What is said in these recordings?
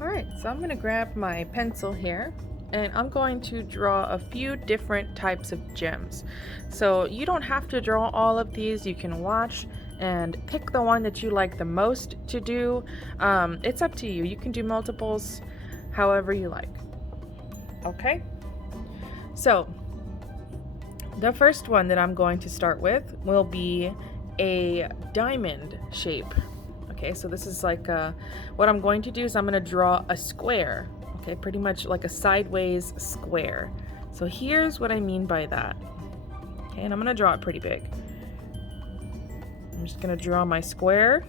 Alright, so I'm going to grab my pencil here and I'm going to draw a few different types of gems. So you don't have to draw all of these, you can watch and pick the one that you like the most to do. It's up to you. You can do multiples however you like. Okay, so the first one that I'm going to start with will be a diamond shape. Okay, so this is like what I'm going to do is I'm going to draw a square. Okay, pretty much like a sideways square. So here's what I mean by that. Okay, and I'm going to draw it pretty big. I'm just going to draw my square.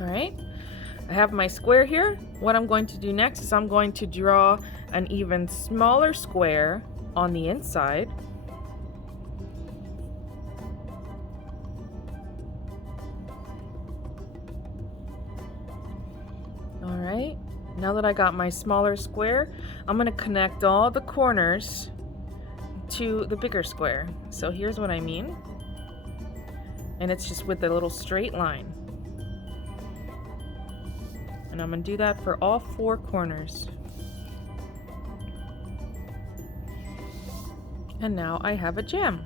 All right, I have my square here. What I'm going to do next is I'm going to draw an even smaller square on the inside. All right, now that I got my smaller square, I'm going to connect all the corners to the bigger square. So here's what I mean. And it's just with a little straight line. And I'm going to do that for all four corners. And now I have a gem.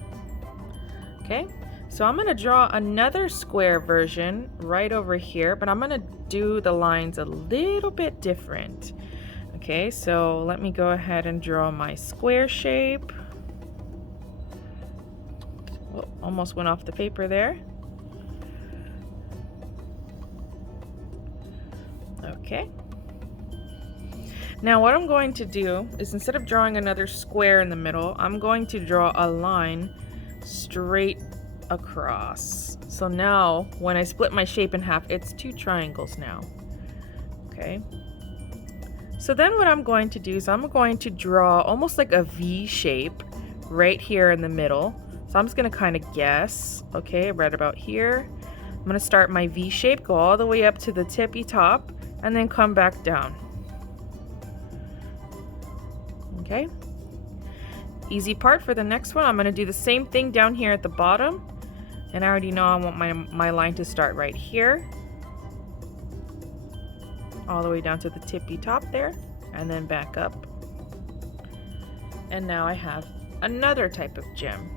Okay, so I'm going to draw another square version right over here, but I'm going to do the lines a little bit different. Okay, so let me go ahead and draw my square shape. Oh, almost went off the paper there. Okay. Now what I'm going to do is instead of drawing another square in the middle, I'm going to draw a line straight across. So now when I split my shape in half, it's two triangles now. Okay. So then what I'm going to do is I'm going to draw almost like a V shape right here in the middle. So I'm just going to kind of guess. Okay, right about here. I'm going to start my V shape, go all the way up to the tippy top, and then come back down. Okay. Easy part for the next one. I'm going to do the same thing down here at the bottom. And I already know I want my line to start right here. All the way down to the tippy top there. And then back up. And now I have another type of gem.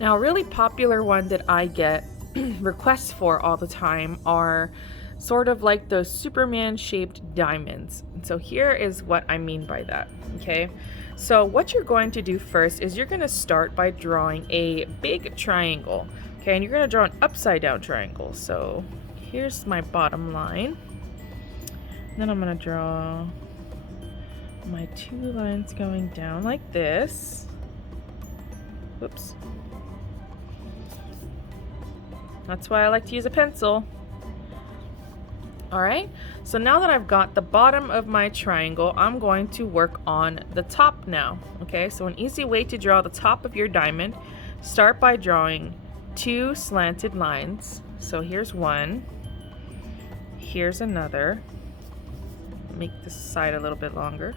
Now a really popular one that I get requests for all the time are sort of like those Superman shaped diamonds. And so here is what I mean by that. Okay, so what you're going to do first is you're going to start by drawing a big triangle. Okay, and you're going to draw an upside down triangle. So here's my bottom line. And then I'm going to draw my two lines going down like this. Whoops. That's why I like to use a pencil. Alright, so now that I've got the bottom of my triangle, I'm going to work on the top now. Okay, so an easy way to draw the top of your diamond, start by drawing two slanted lines. So here's one, here's another. Make this side a little bit longer.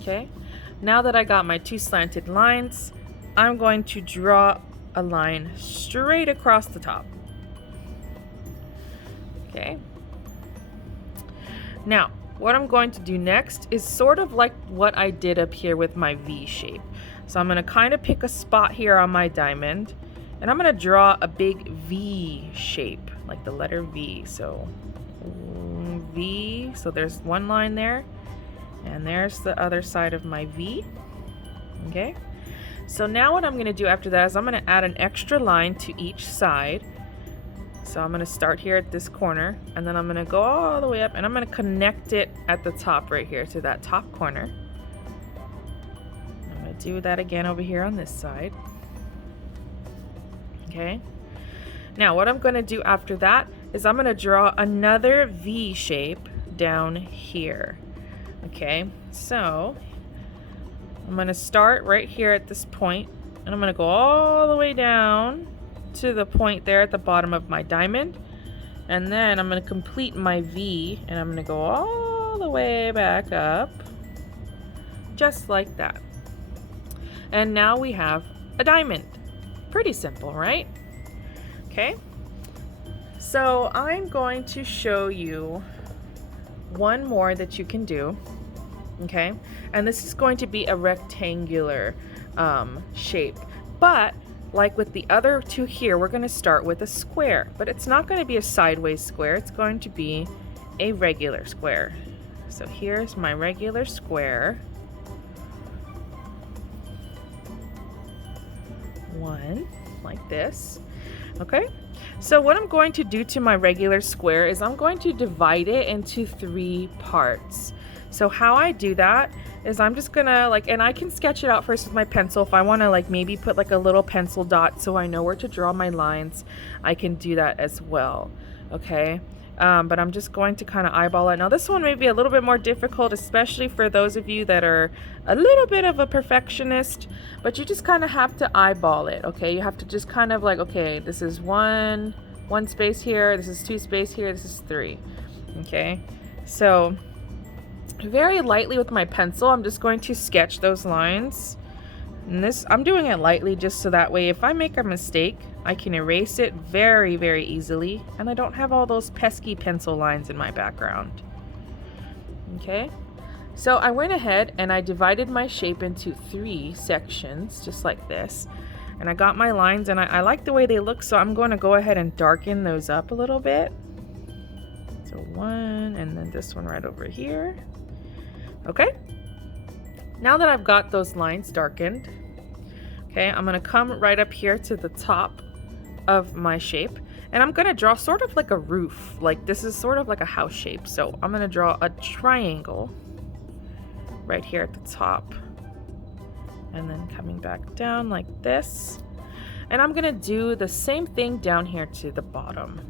Okay, now that I got my two slanted lines, I'm going to draw a line straight across the top. Okay. Now, what I'm going to do next is sort of like what I did up here with my V shape. So I'm going to kind of pick a spot here on my diamond, and I'm going to draw a big V shape, like the letter V. So V, so there's one line there, and there's the other side of my V. Okay. So now what I'm going to do after that is I'm going to add an extra line to each side. So I'm going to start here at this corner, and then I'm going to go all the way up, and I'm going to connect it at the top right here to that top corner. I'm going to do that again over here on this side. Okay. Now what I'm going to do after that is I'm going to draw another V shape down here. Okay. So I'm going to start right here at this point, and I'm going to go all the way down to the point there at the bottom of my diamond, and then I'm going to complete my V, and I'm going to go all the way back up just like that. And now we have a diamond. Pretty simple, right? Okay. So I'm going to show you one more that you can do. Okay. And this is going to be a rectangular shape. But like with the other two here, we're going to start with a square. But it's not going to be a sideways square. It's going to be a regular square. So here's my regular square. One, like this. Okay. So what I'm going to do to my regular square is I'm going to divide it into 3 parts. So how I do that is I'm just gonna and I can sketch it out first with my pencil. If I want to maybe put a little pencil dot so I know where to draw my lines, I can do that as well. Okay. But I'm just going to kind of eyeball it. Now this one may be a little bit more difficult, especially for those of you that are a little bit of a perfectionist, but you just kind of have to eyeball it, okay? You have to just kind of okay, this is one space here, this is 2 space here, this is 3, okay? So very lightly with my pencil, I'm just going to sketch those lines. And this, I'm doing it lightly just so that way if I make a mistake, I can erase it very, very easily, and I don't have all those pesky pencil lines in my background. Okay, so I went ahead and I divided my shape into 3 sections, just like this. And I got my lines, and I like the way they look, so I'm going to go ahead and darken those up a little bit. So 1, and then this one right over here. Okay. Now that I've got those lines darkened, okay, I'm going to come right up here to the top of my shape, and I'm going to draw sort of like a roof. This is sort of like a house shape. So I'm going to draw a triangle right here at the top, and then coming back down like this. And I'm going to do the same thing down here to the bottom.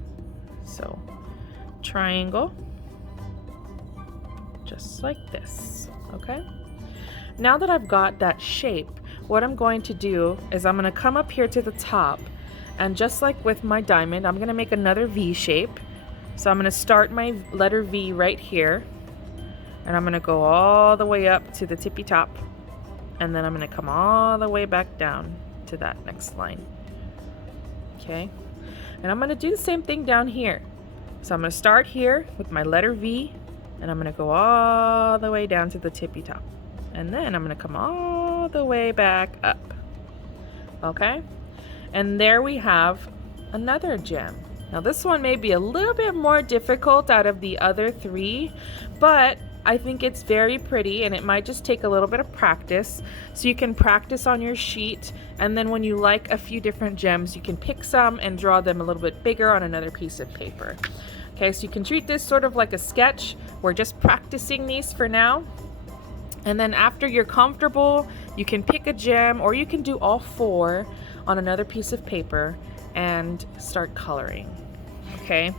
So triangle, just like this. Okay. Now that I've got that shape, what I'm going to do is I'm going to come up here to the top, and just like with my diamond, I'm going to make another V shape. So I'm going to start my letter V right here, and I'm going to go all the way up to the tippy top, and then I'm going to come all the way back down to that next line. Okay, and I'm going to do the same thing down here. So I'm going to start here with my letter V, and I'm going to go all the way down to the tippy top. And then I'm going to come all the way back up. Okay? And there we have another gem. Now this one may be a little bit more difficult out of the other 3, but I think it's very pretty, and it might just take a little bit of practice. So you can practice on your sheet, and then when you like a few different gems, you can pick some and draw them a little bit bigger on another piece of paper. Okay, so you can treat this sort of like a sketch. We're just practicing these for now. And then after you're comfortable, you can pick a gem, or you can do all 4 on another piece of paper and start coloring. Okay.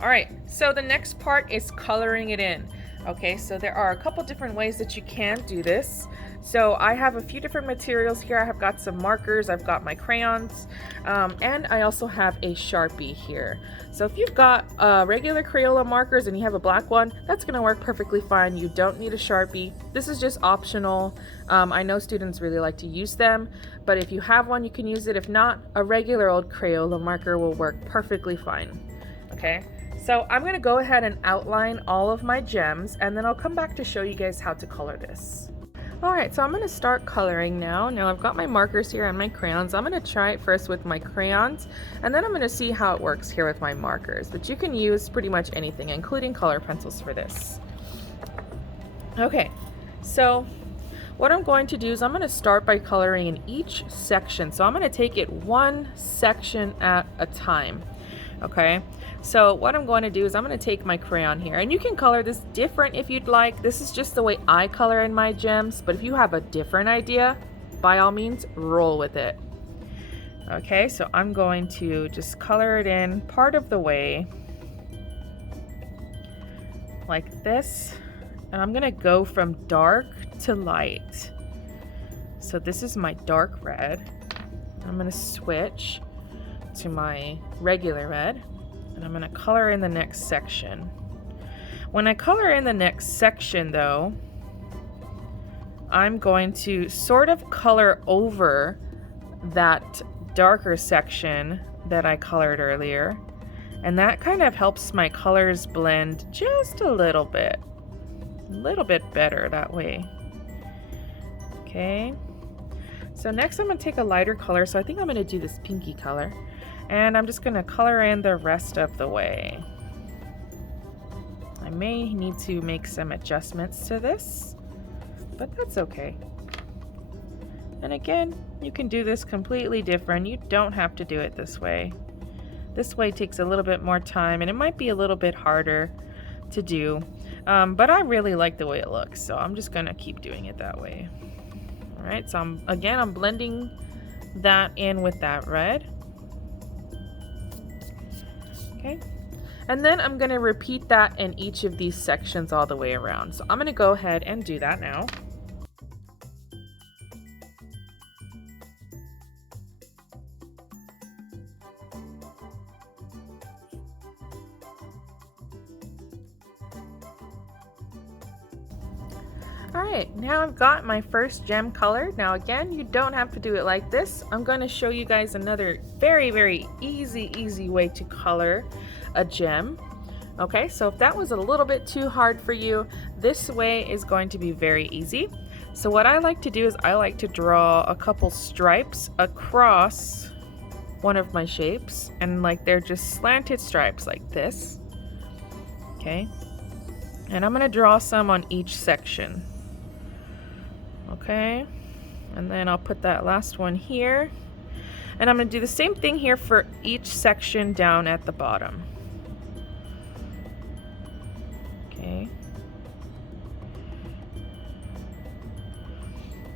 All right, so the next part is coloring it in. Okay, so there are a couple different ways that you can do this. So I have a few different materials here. I have got some markers, I've got my crayons, and I also have a Sharpie here. So if you've got regular Crayola markers and you have a black one, that's gonna work perfectly fine. You don't need a Sharpie. This is just optional. I know students really like to use them, but if you have one, you can use it. If not, a regular old Crayola marker will work perfectly fine. Okay, so I'm gonna go ahead and outline all of my gems, and then I'll come back to show you guys how to color this. Alright, so I'm going to start coloring now. Now I've got my markers here and my crayons. I'm going to try it first with my crayons, and then I'm going to see how it works here with my markers. But you can use pretty much anything, including color pencils for this. Okay, so what I'm going to do is I'm going to start by coloring in each section. So I'm going to take it one section at a time. Okay, so what I'm going to do is I'm going to take my crayon here, and you can color this different if you'd like. This is just the way I color in my gems, but if you have a different idea, by all means, roll with it. Okay, so I'm going to just color it in part of the way like this, and I'm going to go from dark to light. So this is my dark red. I'm going to switch to my regular red, and I'm going to color in the next section. When I color in the next section though, I'm going to sort of color over that darker section that I colored earlier, and that kind of helps my colors blend just a little bit better that way. Okay, so next I'm going to take a lighter color, so I think I'm going to do this pinky color, and I'm just going to color in the rest of the way. I may need to make some adjustments to this, but that's okay. And again, you can do this completely different. You don't have to do it this way. This way takes a little bit more time, and it might be a little bit harder to do, but I really like the way it looks, so I'm just gonna keep doing it that way. All right, so I'm blending that in with that red. Okay, and then I'm gonna repeat that in each of these sections all the way around. So I'm gonna go ahead and do that now. Alright, now I've got my first gem colored. Now again, you don't have to do it like this. I'm going to show you guys another very easy way to color a gem. Okay, so if that was a little bit too hard for you, this way is going to be very easy. So what I like to do is I like to draw a couple stripes across one of my shapes, and like they're just slanted stripes like this. Okay, and I'm going to draw some on each section. Okay, and then I'll put that last one here, and I'm going to do the same thing here for each section down at the bottom. Okay.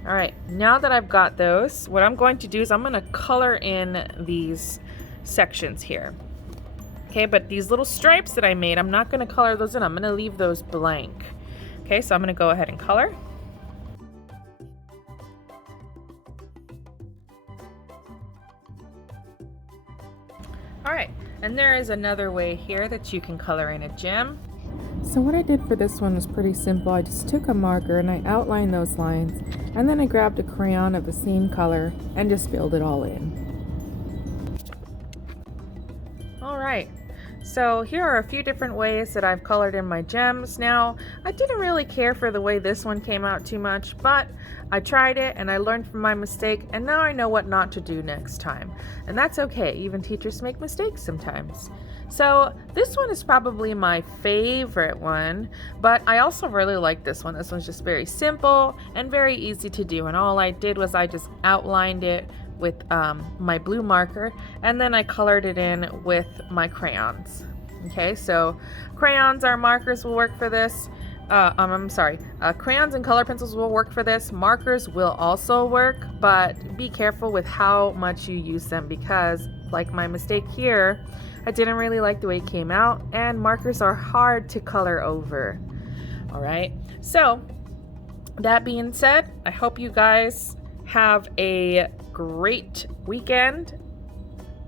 All right, now that I've got those, what I'm going to do is I'm going to color in these sections here. Okay, but these little stripes that I made, I'm not going to color those in. I'm going to leave those blank. Okay, so I'm going to go ahead and color. Alright, and there is another way here that you can color in a gem. So what I did for this one was pretty simple. I just took a marker and I outlined those lines, and then I grabbed a crayon of the same color and just filled it all in. Alright, so here are a few different ways that I've colored in my gems. Now, I didn't really care for the way this one came out too much, but I tried it and I learned from my mistake, and now I know what not to do next time. And that's okay, even teachers make mistakes sometimes. So this one is probably my favorite one, but I also really like this one. This one's just very simple and very easy to do, and all I did was I just outlined it with my blue marker, and then I colored it in with my crayons. Okay, so crayons or markers will work for this. Crayons and color pencils will work for this. Markers will also work, but be careful with how much you use them, because like my mistake here, I didn't really like the way it came out, and markers are hard to color over. All right, so that being said, I hope you guys have a great weekend,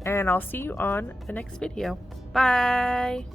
and I'll see you on the next video. Bye.